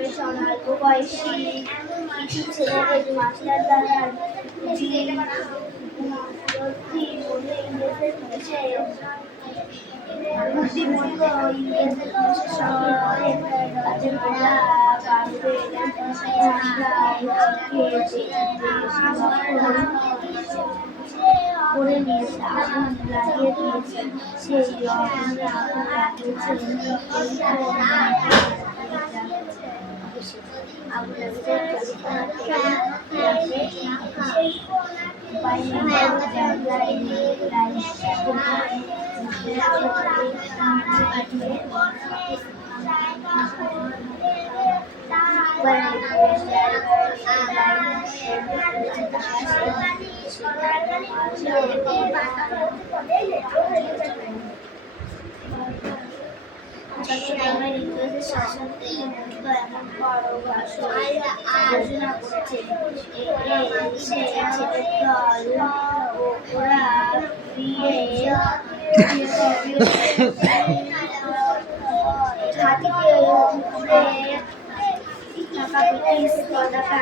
বেশ অল্প বয়সী কিছু ছেলেদের মাস্টার দ্বারা ইংরেজদের পুলিশে বুদ্ধিমত্ত ইংরেজদের পুলিশের সঙ্গে লড়ে তাদের মারা করে নিয়েছে, আগুন লাগিয়ে দিয়েছে। সেই আগুনে আগুন লাগিয়েছে চট্টগ্রামের ইংরেজের শাসন এমন বড় ঘোষণা করছে ওরা পতাকা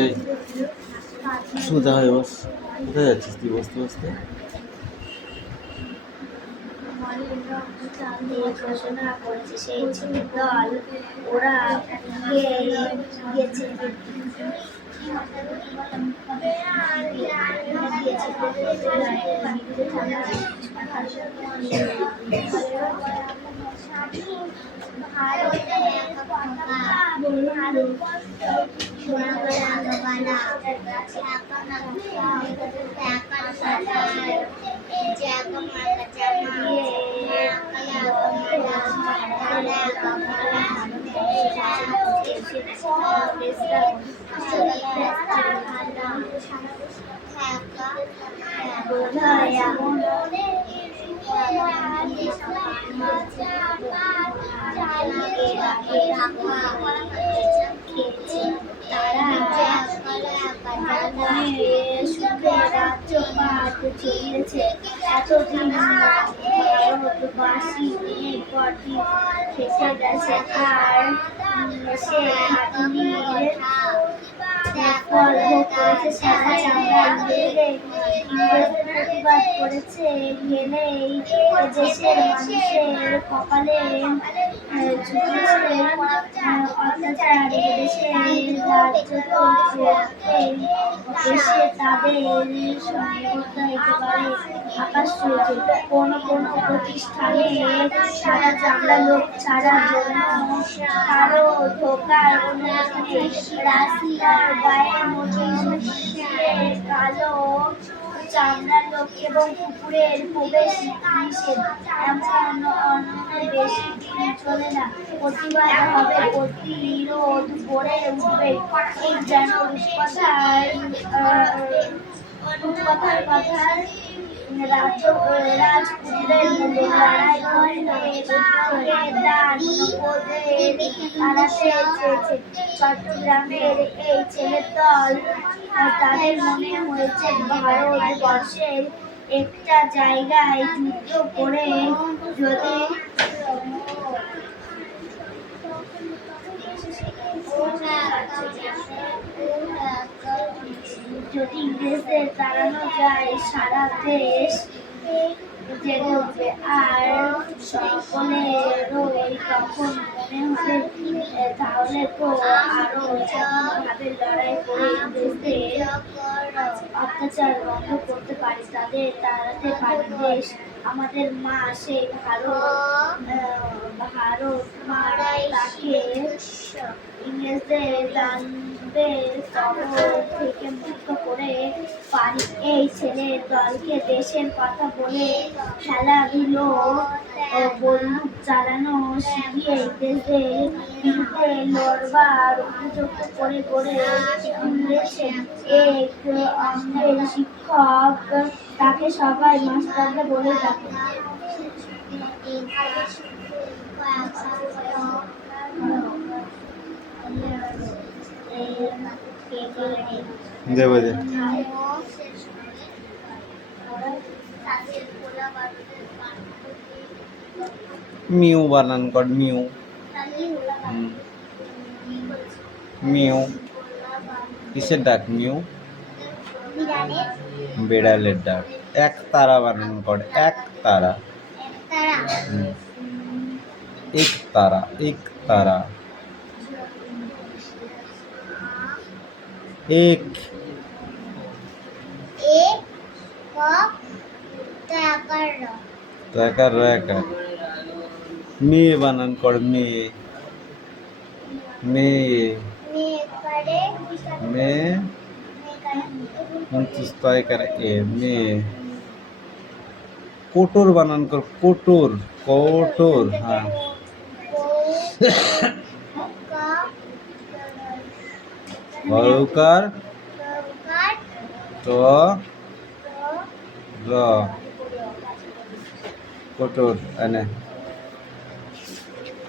এই সোজা হয়ে বস। কোথায় যাচ্ছিস তুই বসতে বসতে? ঘোষণা করেছে সেই ছেলের দল ওরা গিয়েছে চলিয়েছে এতদিন ভারতবাসী দিনের পর দিন থেকে গেছে আর সে খাটুনির ফল ভোগ করেছে সারা চামড়া ইংরেজদের প্রতিবাদ করেছে গেলেই দেশের মানুষের কপালে জুটেছে অত্যাচার দেশের রাজ্য করতে এসে তাদের সঙ্গে একেবারে আকাশ ছুঁয়েছে। কোনো প্রতিষ্ঠানে সারা চামড়া লোক ছাড়ার জন্য কারো ধোকার অনুমতি নেই। রাস্তার গায়ে নোটিশ কালো চামড়ার লোক এবং কুকুরের প্রবেশ নিষেধ। এমন বেশি দিন চলে না, প্রতিবাদ হবে, প্রতিরোধ গড়ে উঠবে। ঠিক যেন রূপকথার কথায় রাজপুত্রের লড়াই চট্টগ্রামের এই ছেলের দল তাদের মনে হয়েছে ভারতবর্ষের একটা জায়গায় যুদ্ধ করে যদি ইংরেজদের তাড়ানো যায় সারা দেশ জেগে উঠবে আর সকলেরই তখন মনে হবে তাহলে তো আরো ভাবে লড়াই করে ইংরেজদের অত্যাচার বন্ধ করতে পারি, তাদের তাড়াতে পারি। দেশ আমাদের মা, সেই ভারত মারাই তাকে ইংরেজদের দানবের কবল থেকে মুক্ত করে পারি। এই ছেলের দলকে দেশের কথা বলে খেলা দিল, বন্দুক চালানো শিখিয়ে ইংরেজদের বিরুদ্ধে লড়বার উপযুক্ত করে গড়ে তুলেছেন এক অঙ্গের শিক্ষক। তাকে সবাই মাস্টারদা বলে থাকে। দেবে মিউ বানান কর মিউ। হুম, মিউ কিসের ডাক মিউ? বিড়ালের ডাক। এক তারা বানান কর এক তারা। হুম, এক তারা এক তারা। এক টাকার রেখার। মেয়ে বানান কর মেয়ে। মেয়ে মেয়ে তয় করে এ মেয়ে। কোটর বানান কর কোটর কোটর। হ্যাঁ, গরুকার তো র কোটর এনে।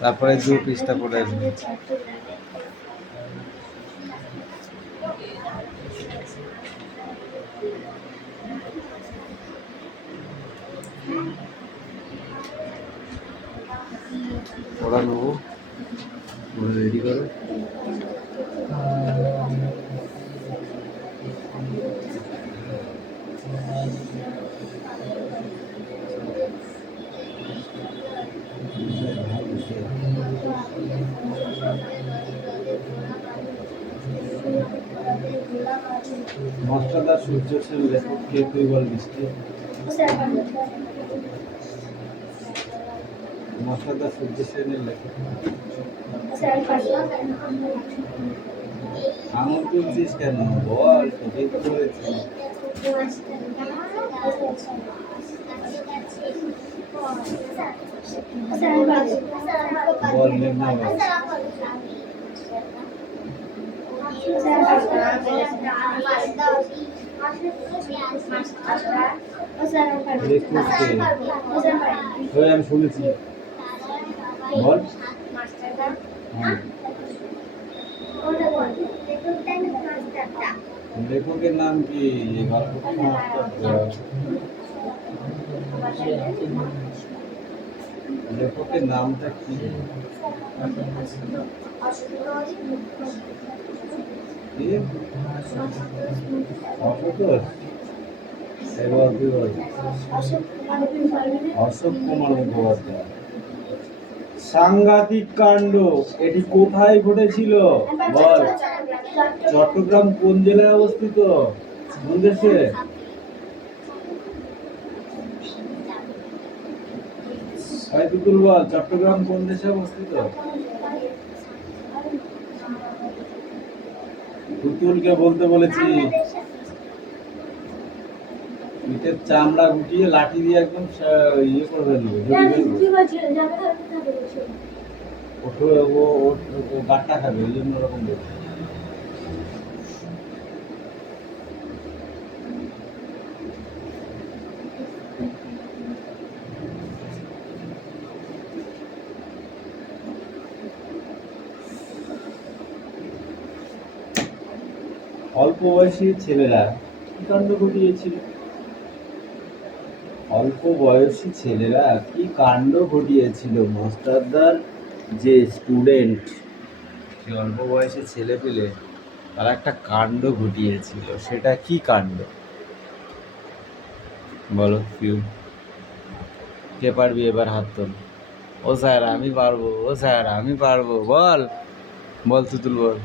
তারপরে 2 পৃষ্ঠা পড়ে আসবে। পড়া নেবো, রেডি করো। মাস্টারদা সূর্য সেন লেখক কে তুই বল বৃষ্টি? মাস্টারদা সূর্য সেনের লেখক। আঙুল তুলছিস কেন বল? তোকেই তো বলেছি। বল মেঘনা বল। আমি শুনেছি বল। হ্যাঁ, লেখকের নাম কি? লেখকের নামটা কি? অশোক। এবার তুই বল। অশোক কুমার মুখোপাধ্যায়। সাংঘাতিক কাণ্ড, এটি কোথায় ঘটেছিল বল? চট্টগ্রাম কোন জেলায় অবস্থিত? কোন দেশে? তুতুল বল, চট্টগ্রাম কোন দেশে অবস্থিত? তুতুলকে বলতে বলেছি। পিঠের চামড়া গুটিয়ে লাঠি দিয়ে একদম ইয়ে করে ফেলবে। ও গাট্টা খাবে, ওই জন্য ওরকম বলছে। অল্প বয়সী ছেলেরা কি কাণ্ড ঘটিয়েছিল? অল্প বয়সী ছেলেরা কি কাণ্ড ঘটিয়েছিল? মাস্টারদার যে স্টুডেন্ট, যে অল্প বয়সী ছেলে পেলে তারা একটা কাণ্ড ঘটিয়েছিল, সেটা কি কাণ্ড বলো? কেউ কে পারবি? এবার হাত তোল। ও স্যার আমি পারবো, ও স্যার আমি পারবো। বল বল তুতুল বল।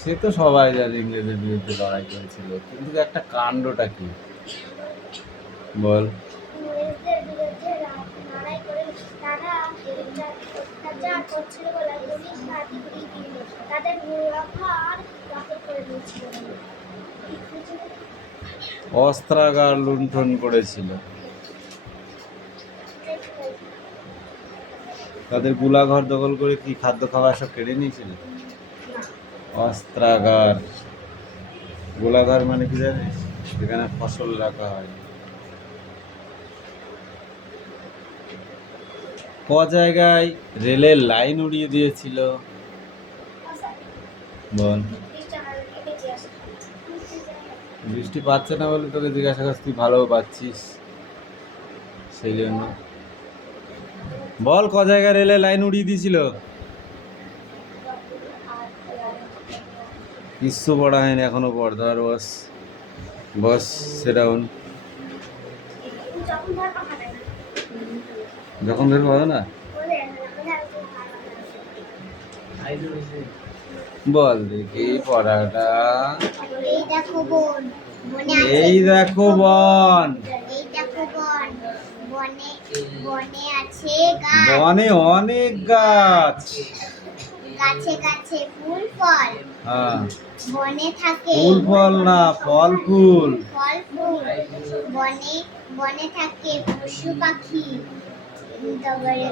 সে তো সবাই জানে ইংরেজের বিরুদ্ধে লড়াই করেছিল, কিন্তু একটা কাণ্ডটা কি বল? অস্ত্রাগার লুণ্ঠন করেছিল। তাদের গুলাঘর দখল করে কি খাদ্য খাবার সব কেড়ে নিয়েছিল? অস্ত্রাগার, গোলাঘর মানে কি জানিস? যেখানে ফসল রাখা হয়। ক জায়গায় রেলের লাইন উড়িয়ে দিয়েছিল বল? বৃষ্টি পাচ্ছে না বলে তোকে জিজ্ঞাসা করছি, তুই ভালো পাচ্ছিস। সেই জন্য। বল ক জায়গায় রেলে লাইন উড়িয়ে দিয়েছিল? কিচ্ছু পড়া হয়নি এখনো, পড় ধর বস, বস সেটাউন। যখন ধরবো হবে না, বল দেখি পড়াটা। এই দেখো বোন, এই দেখো বন, এই দেখো বন, বনে বনে আছে গাছ, বনে অনেক গাছ, গাছে গাছে ফুল ফল, হ্যাঁ বনে থাকে ফুল ফল না, ফল ফুল। ফল ফুল, বনে বনে থাকে পশু পাখি, তারপরে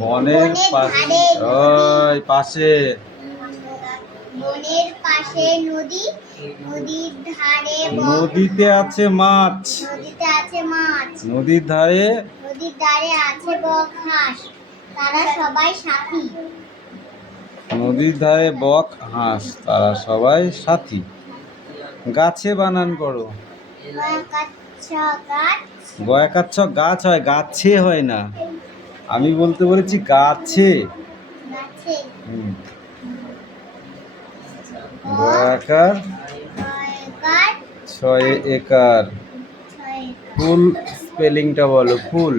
বনের পাশে, ওই পাশে, বনের পাশে নদী, নদীর ধারে নদীতে আছে মাছ, নদীতে আছে মাছ, নদীর ধারে, নদীর ধারে আছে বক হাঁস, তারা সবাই সাথী। নদীর ধারে বক হাঁস, তারা সবাই সাথী। গাছে বানান করো। কাচ্চা গাছ, গয়াকাচ্ছ গাছ হয়, গাছে হয় না, আমি বলতে বলেছি গাছে। গাছে গয়াকার গাছ, 6 একর। ছয় ফুল স্পেলিংটা বলো, ফুল,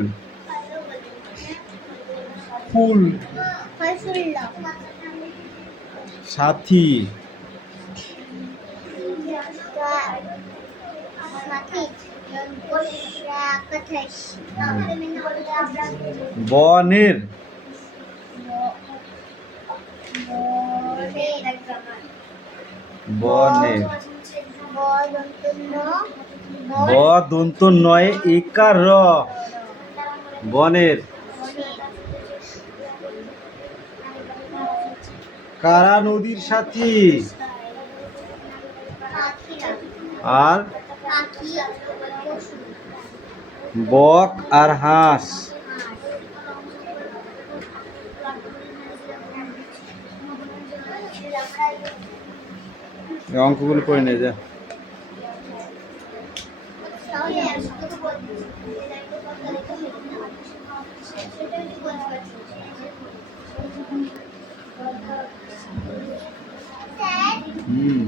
ফুল, ফসল, সাথী, সাথী, কথাস, বনের, বনের, ব দন্ত নয় একার র, বনের। কারা নদীর সাথী? আর বক আর হাঁস। এই অঙ্কগুলো করে নিয়ে যা। হুম,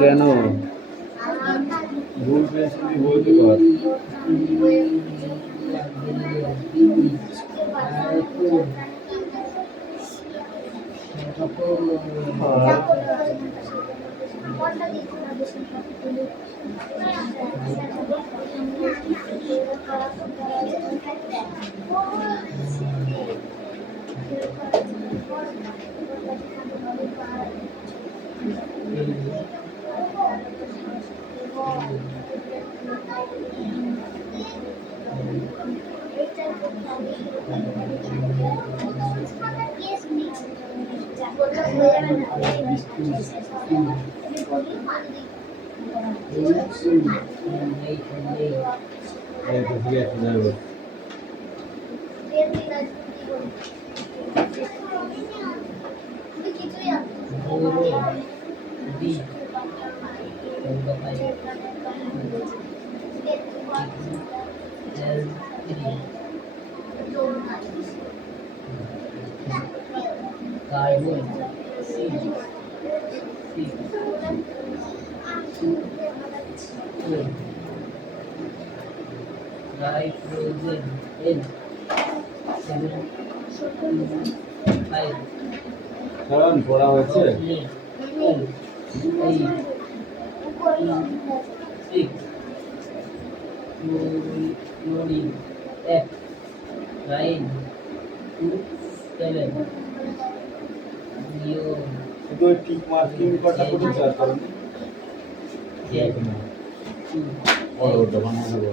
কেন ভুল পেয়েছিলি বলতে পার। এই তো ঠিক আছে, যাবো। কারণ পড়া হয়েছে। শুধু ওই টিক মার্কিং কটা করেছে আর কারণে ওটা বানানো হবে।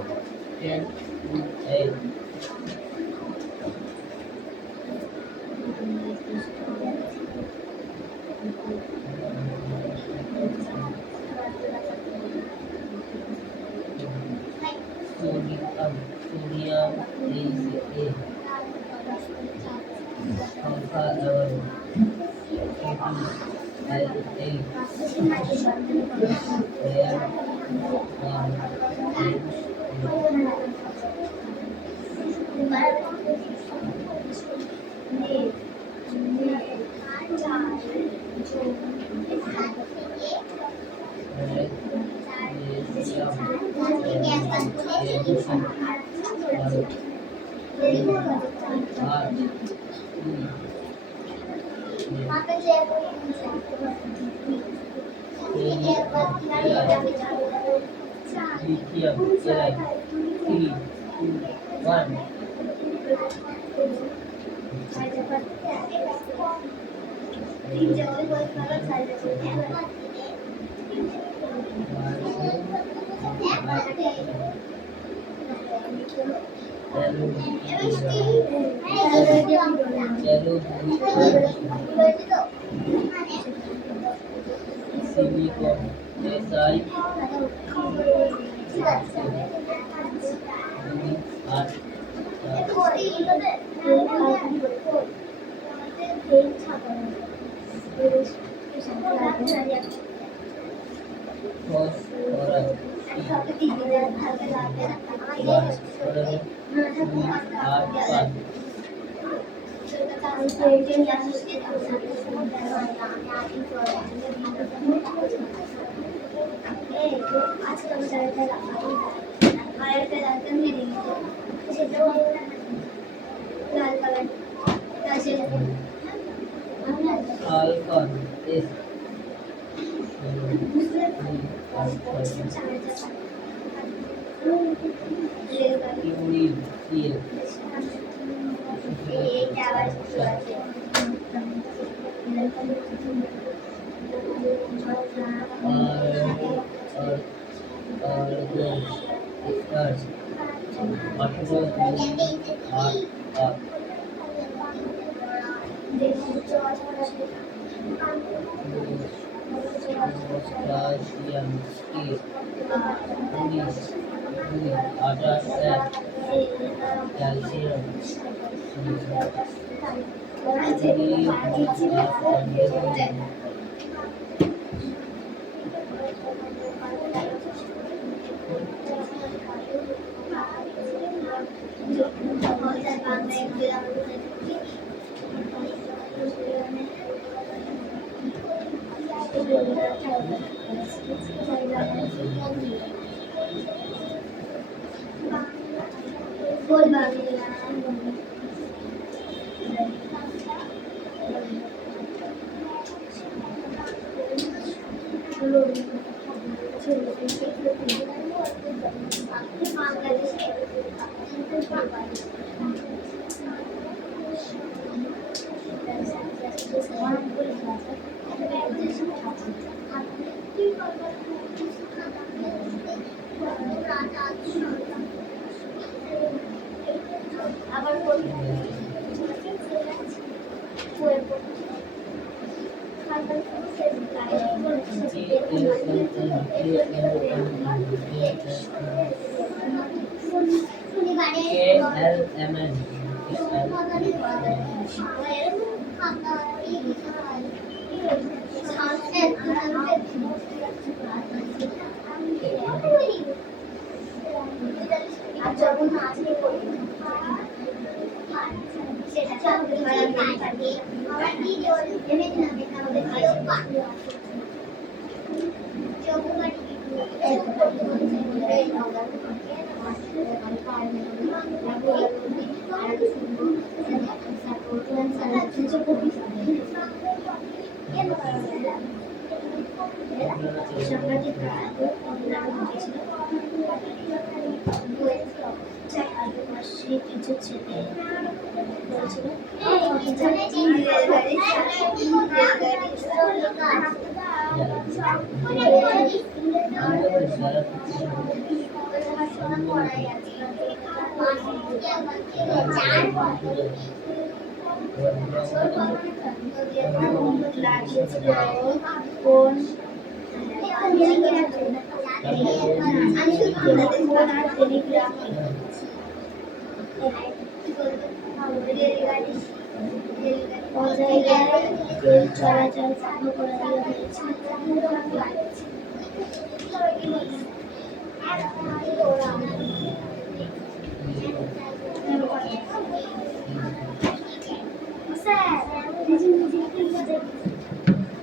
জায়গায় রেল চলাচল চালু করে দেওয়া হয়েছে।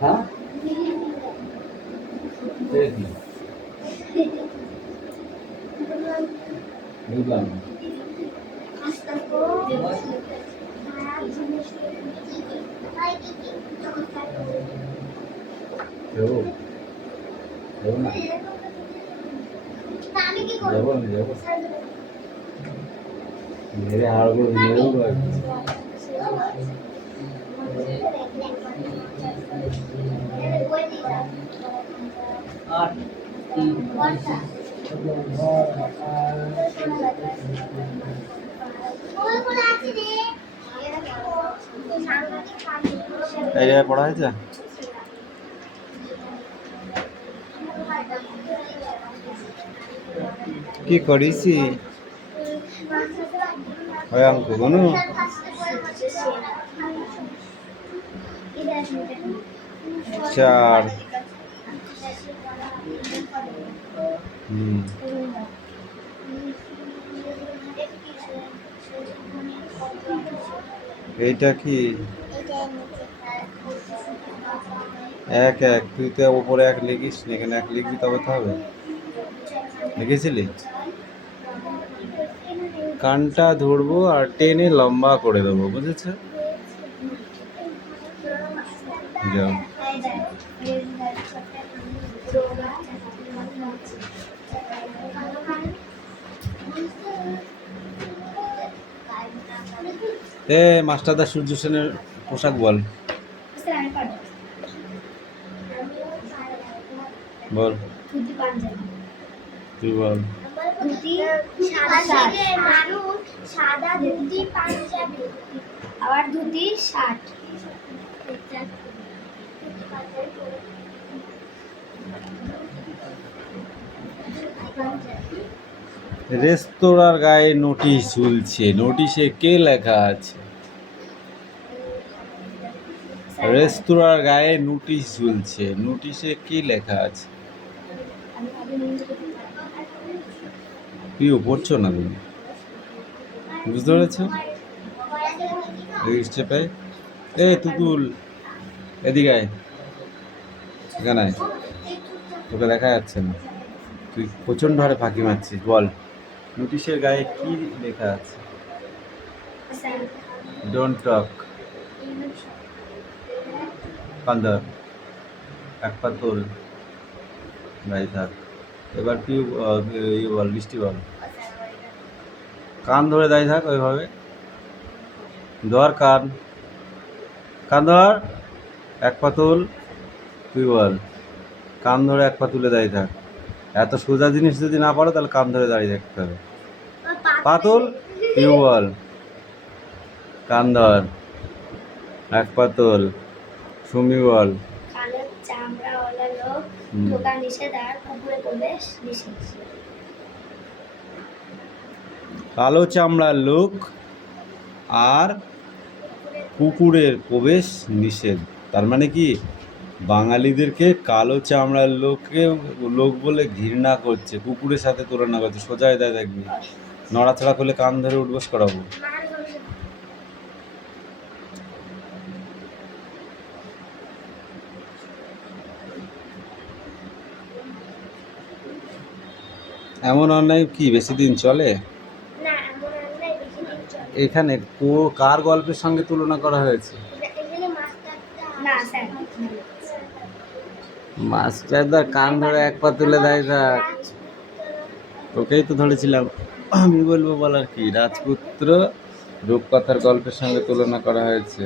হ্যাঁ দেখি বুঝলাম না। দেবো দেবো না যাবো আমি যাবো মেরে হাড়গুলো মেরেও রাখবো। এই জায়গায় পড়া হয়েছে কি করিছি ওই অঙ্ক কোনো চার এইটা কি এক এক তুই তো উপরে এক লিখিস নি, এখানে এক লিখবি তবে তো হবে। লিখেছিলি কানটা ধরবো আর টেনে লম্বা করে দেবো, বুঝেছো? যাও এ মাস্টারদা সূর্য সেনের পোশাক বল বল তুই বল। সাদা ধুতি পাঞ্জাবি আবার ধুতি শার্ট। রেস্তোরাঁর গায়ে নোটিশ ঝুলছে, নোটিশে কে লেখা আছে? রেস্তোরাঁর গায়ে নোটিশ ঝুলছে, নোটিশে কি লেখা আছে? তুইও পড়ছো না তুমি, বুঝতে পেরেছো? স্টেপে এই তুতুল এদিকে আয়, এখানে আয়, তোকে দেখা যাচ্ছে না, তুই প্রচণ্ড হারে ফাঁকি মারছিস। বল নোটিশের গায়ে কি লেখা আছে? ডোন্ট টক, কান্দার এক পা তোল, গাই থাক। এবার কি বল, বৃষ্টি বল। কান ধরে দাঁড়িয়ে থাক ওইভাবে, ধর কান, কান ধর, এক পা তোল, তুই বল কান ধরে এক পা তুলে দাঁড়িয়ে থাক। এত সোজা জিনিস যদি না পারো তাহলে কান ধরে দাঁড়িয়ে থাকতে হবে। পা তোল, তুই বল কান ধর, এক পা তোল, সুমি বল। কালো চামড়াওয়ালা লোক ঢোকা নিষেধ আর কুকুরে প্রবেশ নিষেধ। কালো চামড়ার লোক আর কুকুরের প্রবেশ নিষেধ। তার মানে কি বাঙালিদেরকে কালো চামড়ার লোক বলে ঘৃণা করছে, কুকুরের সাথে তুলনা করছে। সোজা দেয় দেখবি, নড়াচড়া করলে কান ধরে উঠবোস করাবো। এমন অন্যায় কি বেশি দিন চলে? এখানে কার গল্পের সঙ্গে তুলনা করা হয়েছে? মাস্টারদা কান ধরে এক পা তুলে দেয় থাক, তোকেই তো ধরেছিলাম। আমি বলবো বলার কি, রাজপুত্র রূপকথার গল্পের সঙ্গে তুলনা করা হয়েছে।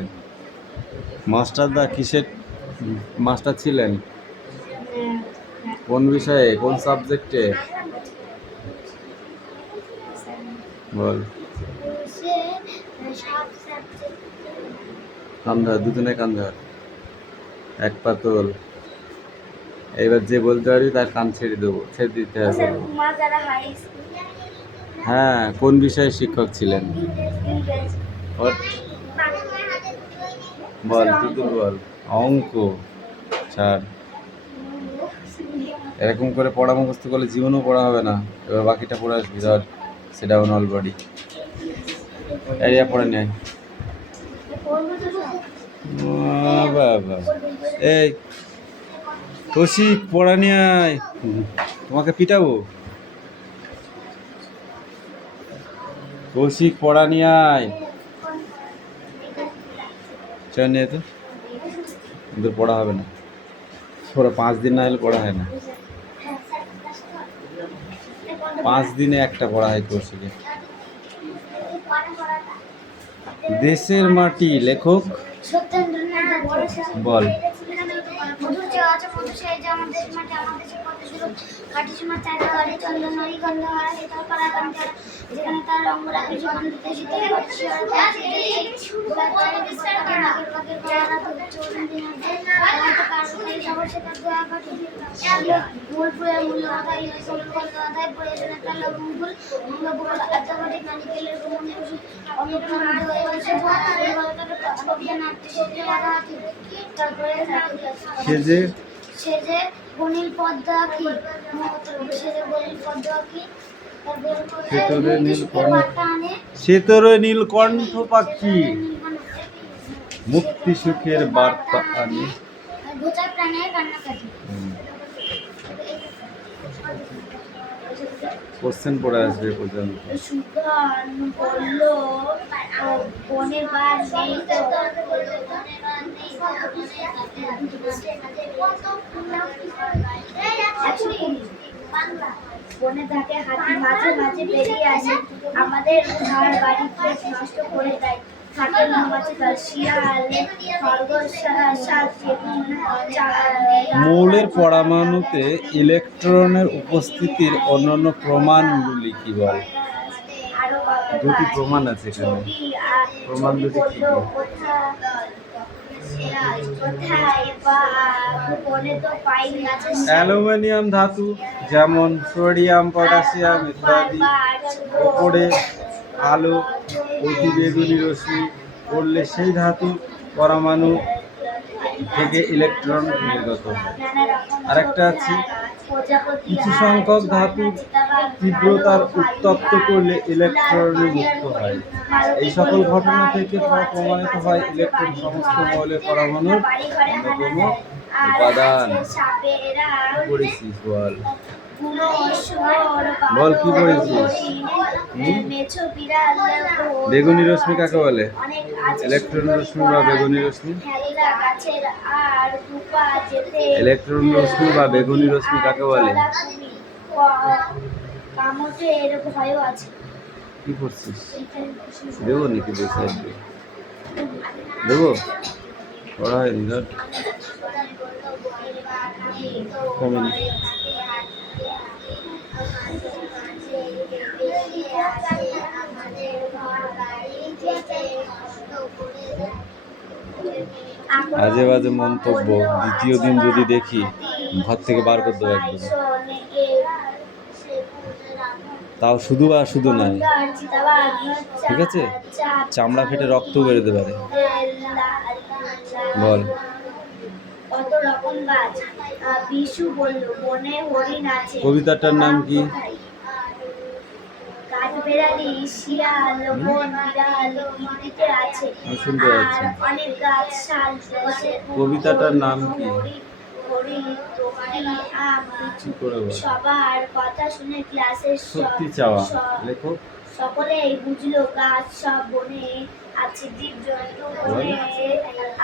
মাস্টারদা কিসের মাস্টার ছিলেন? কোন বিষয়ে, কোন সাবজেক্টে বল? কান ধর, দুজনে কান ধর, এক পা তোল। এবার যে বলতে পারবি তার কান ছেড়ে দেবো, ছেড়ে দিতে হবে। হ্যাঁ, কোন বিষয়ে শিক্ষক ছিলেন? বল তুতুল বল। অঙ্ক ছাড়, এরকম করে পড়া মুখস্থ করলে জীবনও পড়া হবে না। এবার বাকিটা পড়ে আসবি, ধর সেটা অল বডি এরিয়া পড়ে নেয়। বাবা এই কৌশিক পড়া নিয়ে আয়, তোমাকে পিটাবো। কৌশিক পড়া নিয়ে আয়, চল নিয়ে তো, ওদের পড়া হবে না, ওরা 5 দিন না হলে পড়া হয় না। 5 দিনে একটা পড়া হয় কৌশিকে। দেশের মাটি লেখক বল। মধুর যে আছে মধু সেই যে আমার দেশ মাটি আমার দেশের কত শুরু কাটি সীমা চাঁদা গাড়ি চন্দন নদী গন্ধ হারা শীতল পাড়া কাঞ্চন যেখানে তার রঙ রাখে জীবন দিতে শীতল পাচ্ছি আর সেজে সেজে বনিল পদ্মা কি সেজে বনিল পদ্মা কি সেতরে নীলকণ্ঠ পাখি মুক্তি সুখের বার্তা আনে। ঘোচা প্রাণের কান্নাকাটি কোশ্চেন পড়ে আসবে পর্যন্ত। সুগান বলল বনের বার নেই তো বনে থাকে হাতি মাঝে মাঝে বেরিয়ে আসে আমাদের ঘর বাড়ি নষ্ট করে দেয় থাকে মৌমাছি শিয়াল খরগোশ মৌলের পরমাণুতে ইলেকট্রনের উপস্থিতির অন্যান্য প্রমাণগুলি কি বল? দুটি প্রমাণ আছে এখানে, প্রমাণ দুটি কি কি? অ্যালুমিনিয়াম ধাতু যেমন সোডিয়াম পটাশিয়াম ইত্যাদি উপরে আলো অতিবেগুনি রশ্মি পড়লে সেই ধাতুর পরমাণু থেকে ইলেকট্রন নির্গত হয়। আরেকটা আছে কিছু সংখ্যক ধাতু তীব্রতার উত্তপ্ত করলে ইলেকট্রন মুক্ত হয়। এই সকল ঘটনা থেকে প্রমাণিত হয় ইলেকট্রন সমস্ত মৌলের পরমাণুর অন্যতম উপাদান। পড়েছিস বল, বল কি পড়েছিস? বেগুনি রশ্মি কাকে বলে? ইলেকট্রন রশ্মি বা বেগুনি রশ্মি। ইলেকট্রন রশ্মি বা বেগুনি রশ্মি কাকে বলে? কি করছিস? দেবো নাকি বসে দেবো? পড়া হয়নি ধর। আজে বাজে মন্তব্য দ্বিতীয় দিন যদি দেখি ঘর থেকে বার করে দেবো একদম। তাও শুধু বা শুধু নয়, ঠিক আছে, চামড়া ফেটে রক্ত বেরোতে পারে। বল। কবিতাটার নাম কি? শুনতে পাচ্ছি। কবিতাটার নাম কি? সবার কথা শুনে ক্লাসের সত্যি চাওয়া লেখো। সকলেই বুঝলো গাছ সব বনে আছে জীব জন্তু বনে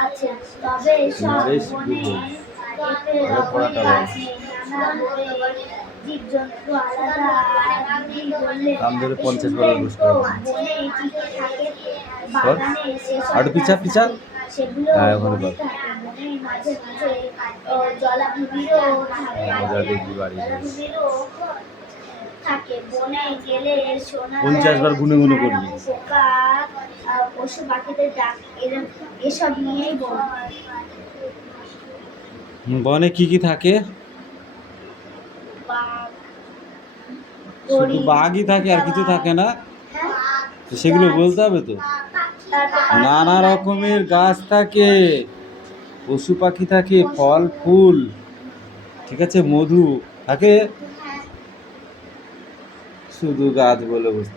আছে তবে সব বনে গাছ নেই নানা বনে জীব জন্তু আলাদা বললে বনে টিকে থাকে বাগানে আরো পিছা পিছা সেগুলো বনে থাকে বনে মাঝে মাঝে জলাভূমিরও থাকে বনে গেলে শোনা 50 বার গুনে গুনে করবি। পোকা পশু পাখিদের ডাক এসব নিয়েই বনে কি কি থাকে? শুধু বাঘই থাকে আর কিছু থাকে না? সেগুলো বলতে হবে তো। তারপর নানা রকমের গাছ থাকে, পশু পাখি থাকে, ফল ফুল, ঠিক আছে, মধু থাকে, শুধু গাছ বলে বুঝতে